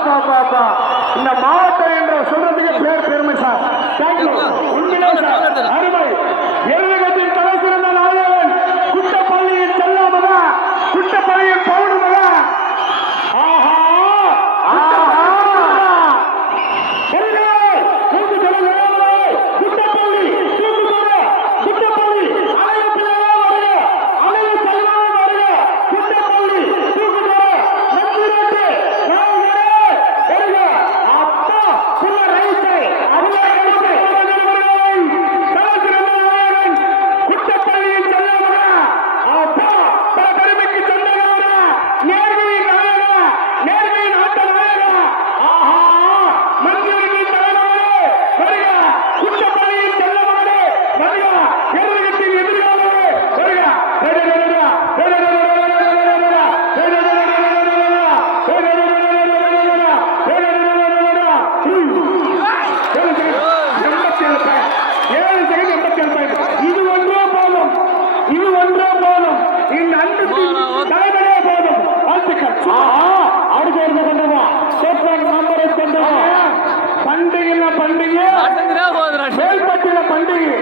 இந்த மாவட்டம் என்ற சொல்றதுக்கு பேர் பெருமை சார். உண்மையிலே சார் அருமை. எருவகத்தின் தலை சிறந்த நாயகன் குட்டப்பள்ளியின் செல்லாமதா, குட்டப்பள்ளியின் பவுனுமதா. ஆஹா குட்டப்பள்ளி குட்டப்பள்ளி அனைவரும் பண்டிகை.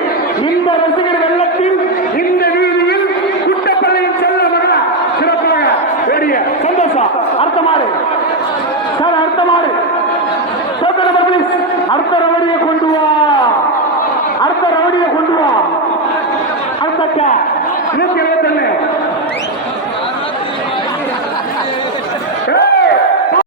இந்த ரசிகர் வெள்ளத்தில் இந்த வீதியில் குட்டப்பள்ளியின் செல்லமகா சிறப்பாக பெரிய சந்தோஷம். அர்த்தமாறு சார், அர்த்தமாறு அடுத்த நபர்கள் அடுத்த நபரையை கொண்டு